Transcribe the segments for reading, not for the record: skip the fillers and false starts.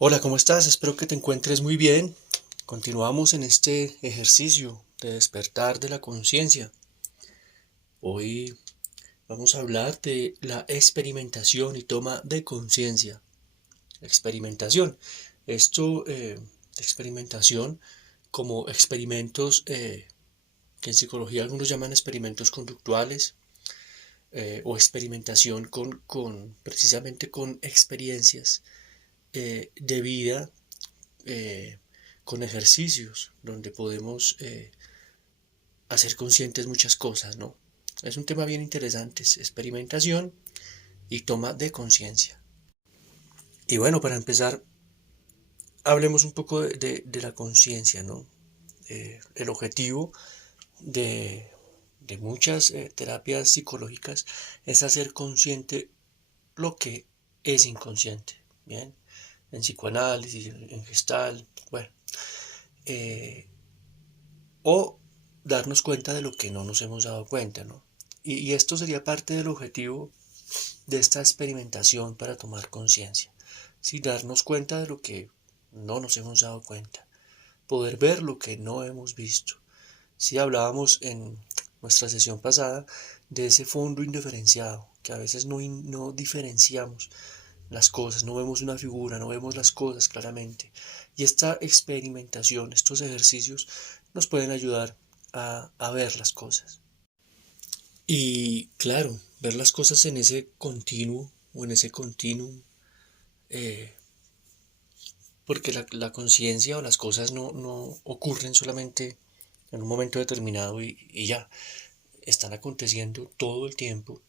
Hola, ¿cómo estás? Espero que te encuentres muy bien. Continuamos en este ejercicio de despertar de la conciencia. Hoy vamos a hablar de la experimentación y toma de conciencia. Experimentación. Esto de experimentación como experimentos que en psicología algunos llaman experimentos conductuales o experimentación con precisamente con experiencias de vida eh, con ejercicios donde podemos hacer conscientes muchas cosas, ¿no? Es un tema bien interesante, es experimentación y toma de conciencia. Y bueno, para empezar, hablemos un poco de la conciencia, ¿no? El objetivo de, de muchas terapias psicológicas es hacer consciente lo que es inconsciente, ¿bien? En psicoanálisis, en gestal, bueno, eh, o darnos cuenta de lo que no nos hemos dado cuenta, ¿no? Y esto sería parte del objetivo de esta experimentación para tomar conciencia, ¿sí? Darnos cuenta de lo que no nos hemos dado cuenta, poder ver lo que no hemos visto. Si hablábamos en nuestra sesión pasada de ese fondo indiferenciado, que a veces no diferenciamos las cosas, no vemos una figura, no vemos las cosas claramente. Y esta experimentación, estos ejercicios nos pueden ayudar a ver las cosas. Y claro, ver las cosas en ese continuo o en ese continuum, eh, porque la conciencia o las cosas no ocurren solamente en un momento determinado y ya, están aconteciendo todo el tiempo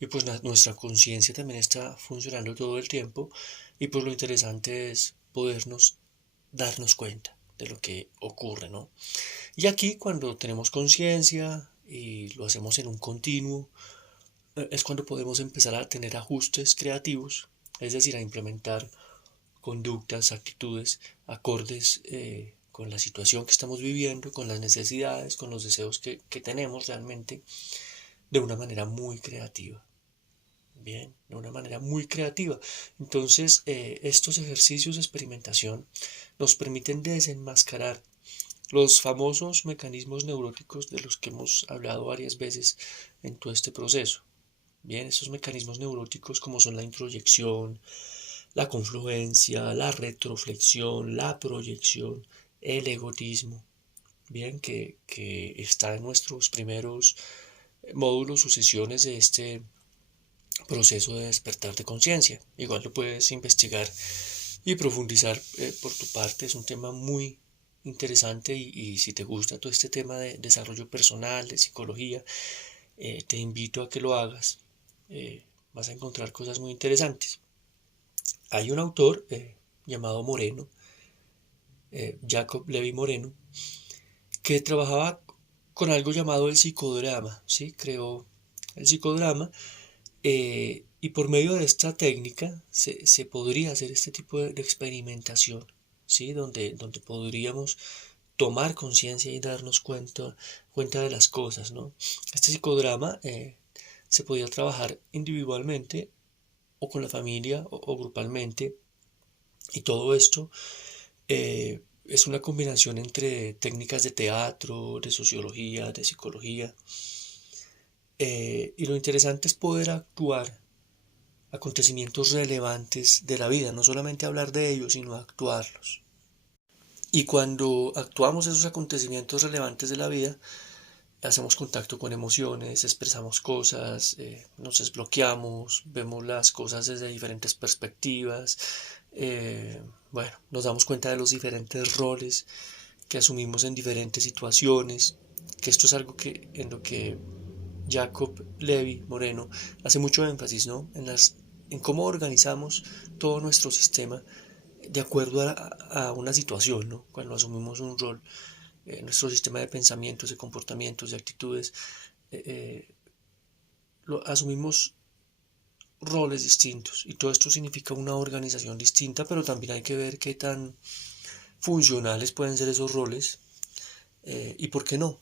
y pues nuestra conciencia también está funcionando todo el tiempo y pues lo interesante es podernos darnos cuenta de lo que ocurre, ¿no? Y aquí cuando tenemos conciencia y lo hacemos en un continuo, es cuando podemos empezar a tener ajustes creativos, es decir, a implementar conductas, actitudes acordes con la situación que estamos viviendo, con las necesidades, con los deseos que tenemos realmente, de una manera muy creativa. Bien, de una manera muy creativa. Entonces, estos ejercicios de experimentación nos permiten desenmascarar los famosos mecanismos neuróticos de los que hemos hablado varias veces en todo este proceso. Bien, esos mecanismos neuróticos como son la introyección, la confluencia, la retroflexión, la proyección, el egotismo, bien, que está en nuestros primeros módulos o sesiones de este proceso de despertar de conciencia. Igual lo puedes investigar y profundizar por tu parte, es un tema muy interesante y si te gusta todo este tema de desarrollo personal, de psicología, te invito a que lo hagas. Vas a encontrar cosas muy interesantes. Hay un autor llamado Moreno, Jacob Levi Moreno, que trabajaba con algo llamado el psicodrama, ¿sí? Creó el psicodrama y por medio de esta técnica se podría hacer este tipo de experimentación, ¿sí? Donde podríamos tomar conciencia y darnos cuenta de las cosas, ¿no? Este psicodrama se podía trabajar individualmente o con la familia o grupalmente y todo esto es una combinación entre técnicas de teatro, de sociología, de psicología. Y lo interesante es poder actuar acontecimientos relevantes de la vida, no solamente hablar de ellos, sino actuarlos. Y cuando actuamos esos acontecimientos relevantes de la vida, hacemos contacto con emociones, expresamos cosas, nos desbloqueamos, vemos las cosas desde diferentes perspectivas, bueno, nos damos cuenta de los diferentes roles que asumimos en diferentes situaciones, que esto es algo que en lo que Jacob Levi Moreno hace mucho énfasis, ¿no? En cómo organizamos todo nuestro sistema de acuerdo a una situación, ¿no? Cuando asumimos un rol, nuestro sistema de pensamientos, de comportamientos, de actitudes, eh, eh, asumimos roles distintos y todo esto significa una organización distinta, pero también hay que ver qué tan funcionales pueden ser esos roles y por qué no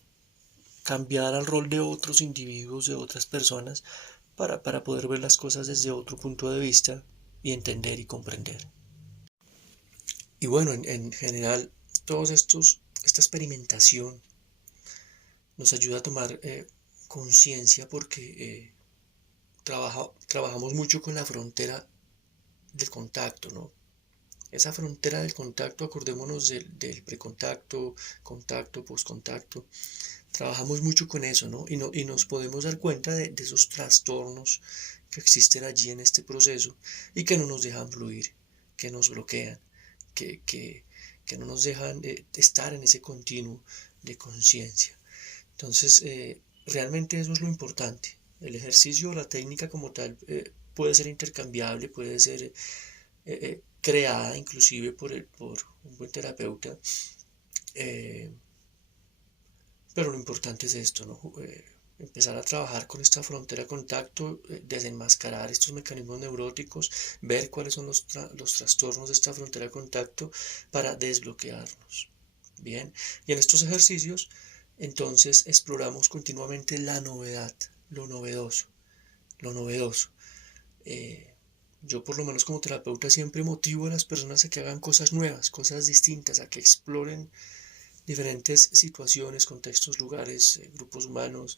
cambiar al rol de otros individuos, de otras personas, para poder ver las cosas desde otro punto de vista y entender y comprender. Y bueno, en general, esta experimentación nos ayuda a tomar conciencia porque trabajamos mucho con la frontera del contacto, ¿no? Esa frontera del contacto, acordémonos del precontacto, contacto, postcontacto. Trabajamos mucho con eso, ¿no? Y nos podemos dar cuenta de esos trastornos que existen allí en este proceso y que no nos dejan fluir, que nos bloquean, que, que, que no nos dejan estar en ese continuo de conciencia. Entonces, realmente eso es lo importante. El ejercicio, la técnica como tal, puede ser intercambiable, puede ser creada inclusive por un buen terapeuta, eh, pero lo importante es esto, ¿no? Empezar a trabajar con esta frontera de contacto, desenmascarar estos mecanismos neuróticos, ver cuáles son los trastornos de esta frontera de contacto para desbloquearnos. Bien, y en estos ejercicios entonces exploramos continuamente la novedad, lo novedoso, lo novedoso. Eh, yo por lo menos como terapeuta siempre motivo a las personas a que hagan cosas nuevas, cosas distintas, a que exploren diferentes situaciones, contextos, lugares, grupos humanos,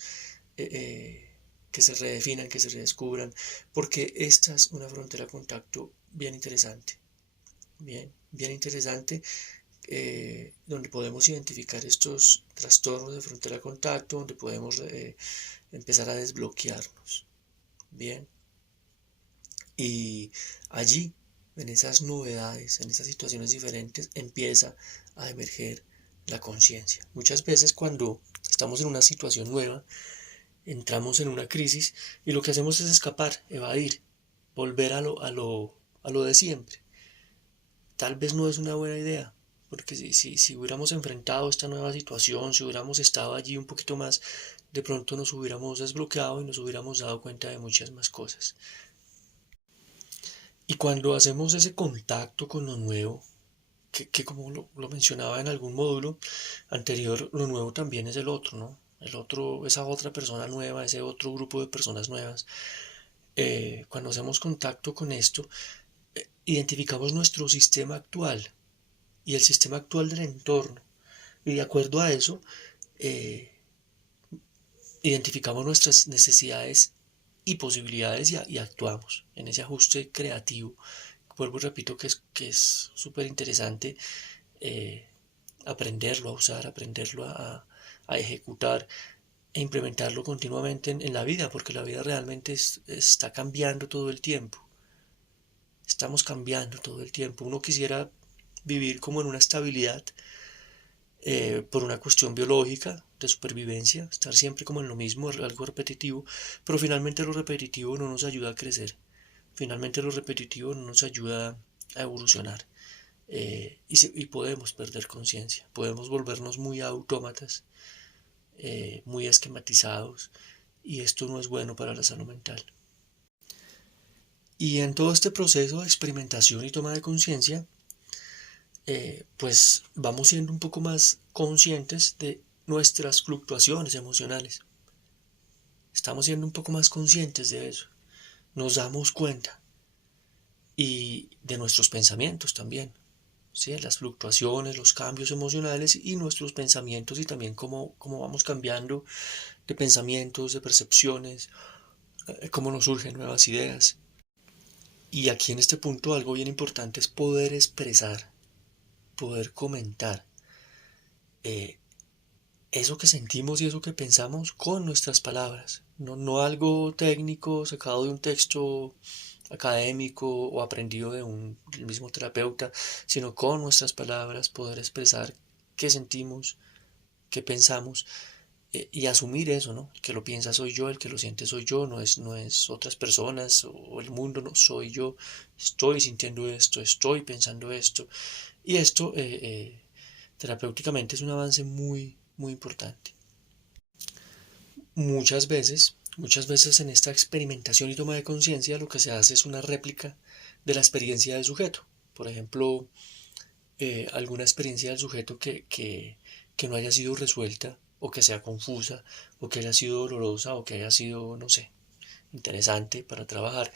eh, eh, que se redefinan, que se redescubran, porque esta es una frontera de contacto bien interesante, bien interesante, donde podemos identificar estos trastornos de frontera de contacto, donde podemos empezar a desbloquearnos, bien, y allí, en esas novedades, en esas situaciones diferentes, empieza a emerger la conciencia. Muchas veces cuando estamos en una situación nueva, entramos en una crisis y lo que hacemos es escapar, evadir, volver a lo de siempre. Tal vez no es una buena idea, porque si hubiéramos enfrentado esta nueva situación, si hubiéramos estado allí un poquito más, de pronto nos hubiéramos desbloqueado y nos hubiéramos dado cuenta de muchas más cosas. Y cuando hacemos ese contacto con lo nuevo, que como lo mencionaba en algún módulo anterior, lo nuevo también es el otro, ¿no? El otro, esa otra persona nueva, ese otro grupo de personas nuevas. Cuando hacemos contacto con esto, identificamos nuestro sistema actual y el sistema actual del entorno. Y de acuerdo a eso, eh, identificamos nuestras necesidades y posibilidades y actuamos en ese ajuste creativo. Vuelvo y repito que es súper interesante eh, aprenderlo a usar, aprenderlo a ejecutar e implementarlo continuamente en la vida, porque la vida realmente está cambiando todo el tiempo. Estamos cambiando todo el tiempo. Uno quisiera vivir como en una estabilidad por una cuestión biológica de supervivencia, estar siempre como en lo mismo, algo repetitivo, pero finalmente lo repetitivo no nos ayuda a crecer. Finalmente lo repetitivo no nos ayuda a evolucionar. Y podemos perder conciencia, podemos volvernos muy autómatas, muy esquematizados, y esto no es bueno para la salud mental. Y en todo este proceso de experimentación y toma de conciencia, pues vamos siendo un poco más conscientes de nuestras fluctuaciones emocionales. Estamos siendo un poco más conscientes de eso. Nos damos cuenta. Y de nuestros pensamientos también. ¿Sí? Las fluctuaciones, los cambios emocionales y nuestros pensamientos y también cómo vamos cambiando de pensamientos, de percepciones, cómo nos surgen nuevas ideas. Y aquí en este punto algo bien importante es poder expresar, poder comentar eh, eso que sentimos y eso que pensamos con nuestras palabras. No algo técnico sacado de un texto académico o aprendido de del mismo terapeuta, sino con nuestras palabras poder expresar qué sentimos, qué pensamos y asumir eso, ¿no? El que lo piensa soy yo, el que lo siente soy yo, no es otras personas o el mundo, no soy yo, estoy sintiendo esto, estoy pensando esto. Y esto terapéuticamente es un avance muy importante. Muchas veces en esta experimentación y toma de conciencia lo que se hace es una réplica de la experiencia del sujeto. Por ejemplo, alguna experiencia del sujeto que no haya sido resuelta o que sea confusa o que haya sido dolorosa o que haya sido, no sé, interesante para trabajar.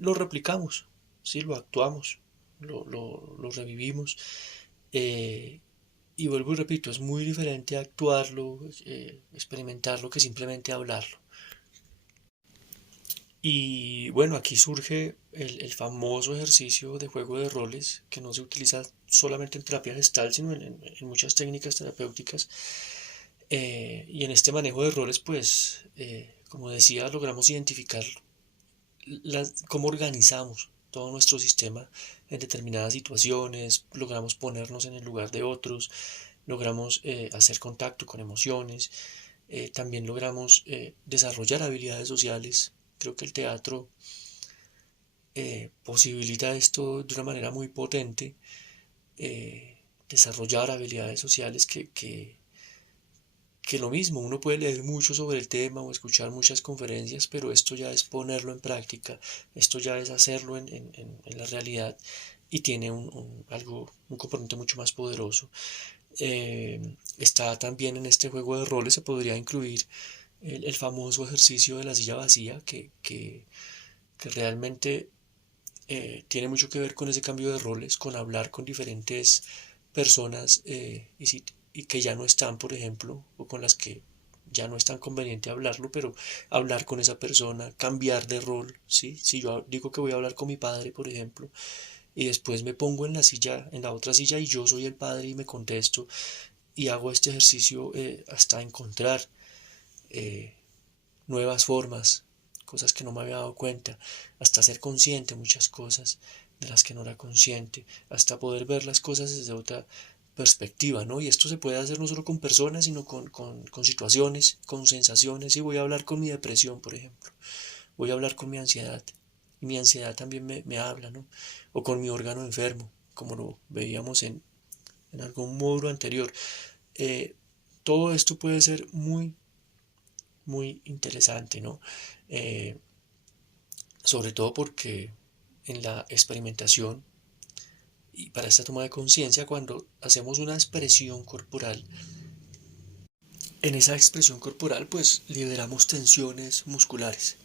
Lo replicamos, ¿sí? Lo actuamos. lo revivimos. eh, y vuelvo y repito, es muy diferente actuarlo, experimentarlo, que simplemente hablarlo. Y bueno, aquí surge el famoso ejercicio de juego de roles que no se utiliza solamente en terapia gestal, sino en muchas técnicas terapéuticas. Y en este manejo de roles, pues, como decía, logramos identificar cómo organizamos todo nuestro sistema en determinadas situaciones, logramos ponernos en el lugar de otros, logramos hacer contacto con emociones, también logramos desarrollar habilidades sociales. Creo que el teatro posibilita esto de una manera muy potente, desarrollar habilidades sociales que lo mismo, uno puede leer mucho sobre el tema o escuchar muchas conferencias, pero esto ya es ponerlo en práctica, esto ya es hacerlo en la realidad y tiene un componente mucho más poderoso. Está también en este juego de roles, se podría incluir el famoso ejercicio de la silla vacía, que realmente tiene mucho que ver con ese cambio de roles, con hablar con diferentes personas y que ya no están, por ejemplo, o con las que ya no es tan conveniente hablarlo, pero hablar con esa persona, cambiar de rol, ¿sí? Si yo digo que voy a hablar con mi padre, por ejemplo, y después me pongo en la silla, en la otra silla y yo soy el padre y me contesto y hago este ejercicio hasta encontrar eh, nuevas formas, cosas que no me había dado cuenta, hasta ser consciente de muchas cosas de las que no era consciente, hasta poder ver las cosas desde otra perspectiva, ¿no? Y esto se puede hacer no solo con personas, sino con situaciones, con sensaciones, y voy a hablar con mi depresión, por ejemplo, voy a hablar con mi ansiedad, y mi ansiedad también me habla, ¿no? O con mi órgano enfermo, como lo veíamos en algún módulo anterior. Eh, Todo esto puede ser muy interesante, ¿no? Eh, Sobre todo porque en la experimentación y para esta toma de conciencia, cuando hacemos una expresión corporal, en esa expresión corporal pues liberamos tensiones musculares.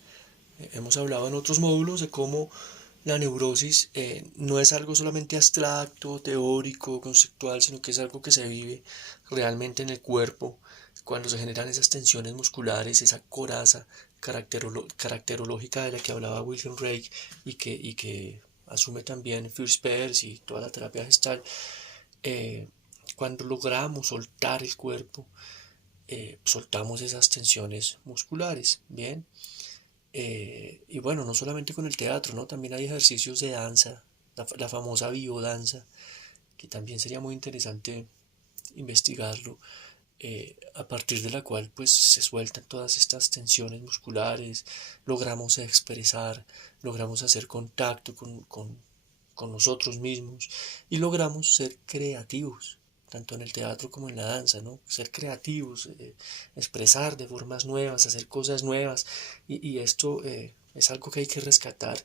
Hemos hablado en otros módulos de cómo la neurosis no es algo solamente abstracto, teórico, conceptual, sino que es algo que se vive realmente en el cuerpo, cuando se generan esas tensiones musculares, esa coraza caracterológica de la que hablaba Wilhelm Reich y que asume también Fritz Perls y toda la terapia gestal. eh, Cuando logramos soltar el cuerpo, soltamos esas tensiones musculares, ¿bien? Y bueno, no solamente con el teatro, ¿no? También hay ejercicios de danza, la famosa biodanza, que también sería muy interesante investigarlo, a partir de la cual pues se sueltan todas estas tensiones musculares, logramos expresar, logramos hacer contacto con nosotros mismos y logramos ser creativos, tanto en el teatro como en la danza, ¿no? Ser creativos, expresar de formas nuevas, hacer cosas nuevas y esto es algo que hay que rescatar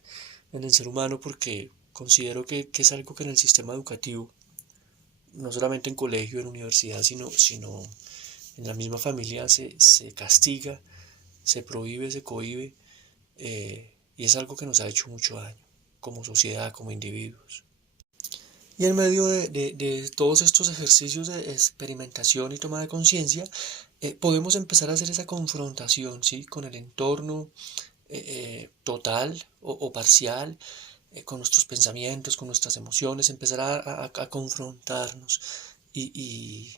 en el ser humano porque considero que es algo que en el sistema educativo, no solamente en colegio, en universidad, sino en la misma familia se castiga, se prohíbe, se cohíbe y es algo que nos ha hecho mucho daño como sociedad, como individuos. Y en medio de todos estos ejercicios de experimentación y toma de conciencia, podemos empezar a hacer esa confrontación, ¿sí? Con el entorno total o parcial, con nuestros pensamientos, con nuestras emociones, empezar a confrontarnos y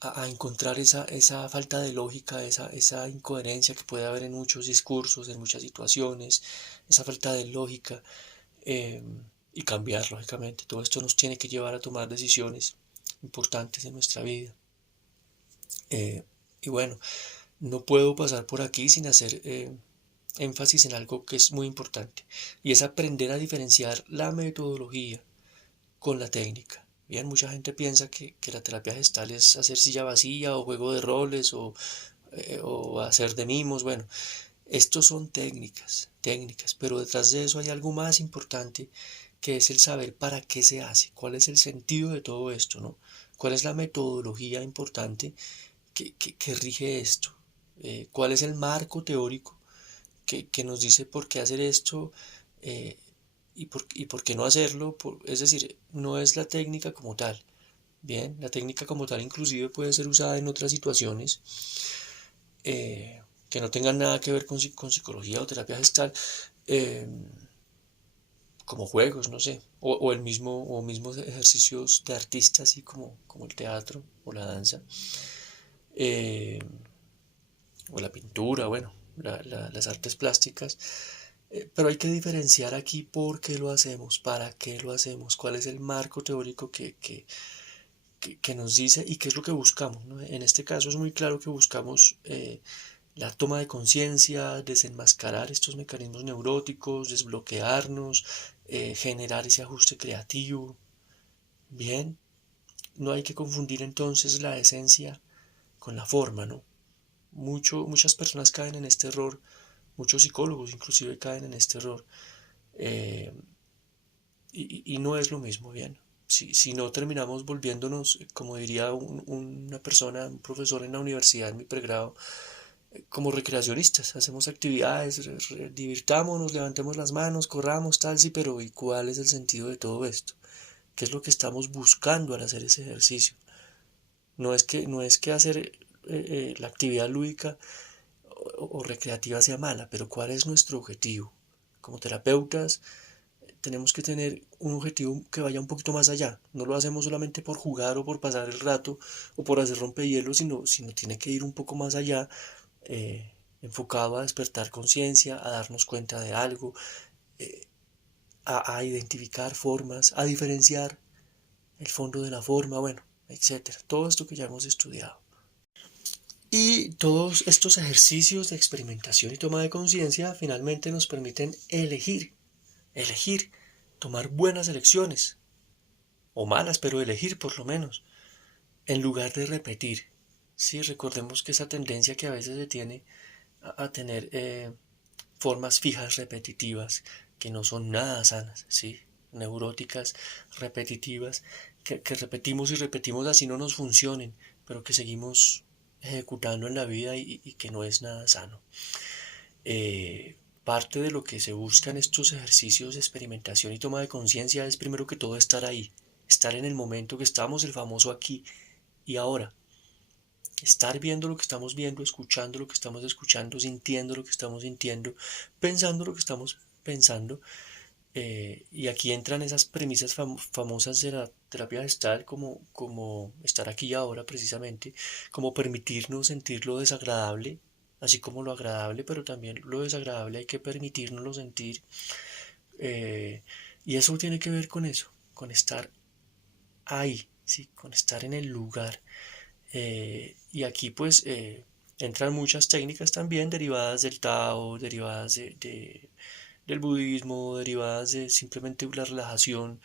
a encontrar esa falta de lógica, esa incoherencia que puede haber en muchos discursos, en muchas situaciones, esa falta de lógica eh, y cambiar, lógicamente. Todo esto nos tiene que llevar a tomar decisiones importantes en nuestra vida. Y bueno, no puedo pasar por aquí sin hacer énfasis en algo que es muy importante y es aprender a diferenciar la metodología con la técnica. Bien, mucha gente piensa que la terapia gestal es hacer silla vacía o juego de roles o hacer de mimos. Bueno, estos son técnicas, pero detrás de eso hay algo más importante que es el saber para qué se hace, cuál es el sentido de todo esto, ¿no? ¿Cuál es la metodología importante que rige esto? ¿Cuál es el marco teórico que nos dice por qué hacer esto? eh, y por qué no hacerlo? Es decir, no es la técnica como tal. Bien, la técnica como tal inclusive puede ser usada en otras situaciones que no tengan nada que ver con psicología o terapia gestal, eh, como juegos, no sé, o mismos ejercicios de artistas, así como el teatro o la danza, eh, o la pintura, bueno, las artes plásticas. Pero hay que diferenciar aquí por qué lo hacemos, para qué lo hacemos, cuál es el marco teórico que nos dice y qué es lo que buscamos, ¿no? En este caso es muy claro que buscamos la toma de conciencia, desenmascarar estos mecanismos neuróticos, desbloquearnos, generar ese ajuste creativo. Bien, no hay que confundir entonces la esencia con la forma, ¿no? Muchas personas caen en este error, muchos psicólogos inclusive caen en este error, eh, y no es lo mismo, bien. Si no terminamos volviéndonos, como diría una persona, un profesor en la universidad, en mi pregrado, como recreacionistas, hacemos actividades, divirtámonos, levantemos las manos, corramos, tal, sí, pero ¿y cuál es el sentido de todo esto? ¿Qué es lo que estamos buscando al hacer ese ejercicio? No es que hacer la actividad lúdica o recreativa sea mala, pero ¿cuál es nuestro objetivo? Como terapeutas tenemos que tener un objetivo que vaya un poquito más allá. No lo hacemos solamente por jugar o por pasar el rato o por hacer rompehielos, sino tiene que ir un poco más allá, enfocado a despertar conciencia, a darnos cuenta de algo, a identificar formas, a diferenciar el fondo de la forma, bueno, etcétera. Todo esto que ya hemos estudiado. Y todos estos ejercicios de experimentación y toma de conciencia finalmente nos permiten elegir, tomar buenas elecciones, o malas, pero elegir por lo menos, en lugar de repetir. Sí, recordemos que esa tendencia que a veces se tiene a tener formas fijas repetitivas que no son nada sanas, ¿sí? Neuróticas, repetitivas, que repetimos y repetimos así no nos funcionen, pero que seguimos ejecutando en la vida y que no es nada sano. Parte de lo que se busca en estos ejercicios de experimentación y toma de conciencia es primero que todo estar ahí, estar en el momento que estamos, el famoso aquí y ahora. Estar viendo lo que estamos viendo, escuchando lo que estamos escuchando, sintiendo lo que estamos sintiendo, pensando lo que estamos pensando. Y aquí entran esas premisas famosas de la terapia gestal, como estar aquí y ahora precisamente, como permitirnos sentir lo desagradable, así como lo agradable, pero también lo desagradable hay que permitirnoslo sentir. eh, y eso tiene que ver con eso, con estar ahí, ¿sí? Con estar en el lugar. Y aquí pues entran muchas técnicas también derivadas del Tao, derivadas del budismo, derivadas de simplemente la relajación,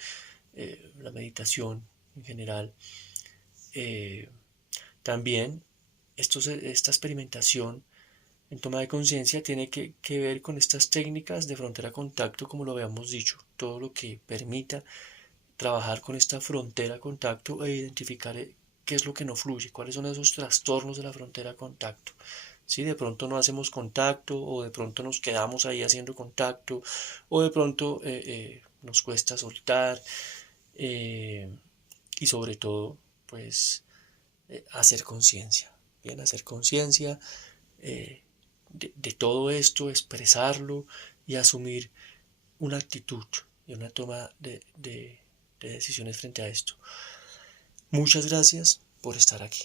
la meditación en general. Eh, También esta experimentación en toma de conciencia tiene que ver con estas técnicas de frontera contacto, como lo habíamos dicho, todo lo que permita trabajar con esta frontera contacto e identificar qué es lo que no fluye, cuáles son esos trastornos de la frontera contacto. Si de pronto no hacemos contacto o de pronto nos quedamos ahí haciendo contacto o de pronto nos cuesta soltar, eh, y sobre todo pues hacer conciencia, bien, hacer conciencia eh, de todo esto, expresarlo y asumir una actitud y una toma de decisiones frente a esto. Muchas gracias por estar aquí.